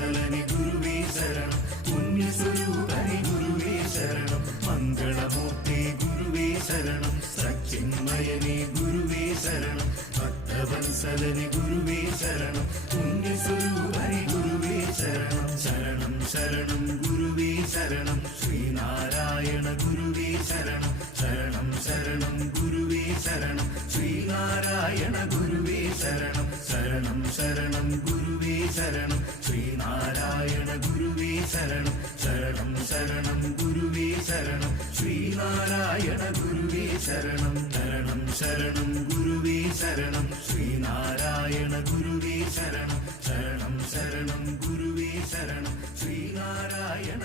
ഭക്തവത്സലനി ഗുരുവേ ശരണം, പുണ്യസ്വരൂപനി ഗുരുവേ ശരണം, മംഗളമൂർത്തി ഗുരുവേ ശരണം, സച്ചിന്മയനി ഗുരുവേ ശരണം, ഭക്തവത്സലനി ഗുരുവേ ശരണം, പുണ്യസ്വരൂപനി ഗുരുവേ ശരണം. ശരണം ശരണം ഗുരുവേ ശരണം, ശ്രീനാരായണ ഗുരുവേ ശരണം, ശരണം ശരണം ഗുരുവേ ശരണം, ശ്രീനാരായണ ഗുരുവേ ശരണം, ശരണം ശരണം ഗുരുവേ ശരണം, ശ്രീനാരായണ ഗുരുവേ ശരണം, ശരണം ശരണം ഗുരുവേ ശരണം, ശ്രീനാരായണ ഗുരുവേ ശരണം, ശരണം ശരണം ഗുരുവേ ശരണം, ശ്രീനാരായണ ഗുരുവേ ശരണം, ശരണം ശരണം ഗുരുവേ ശരണം, ശ്രീനാരായണ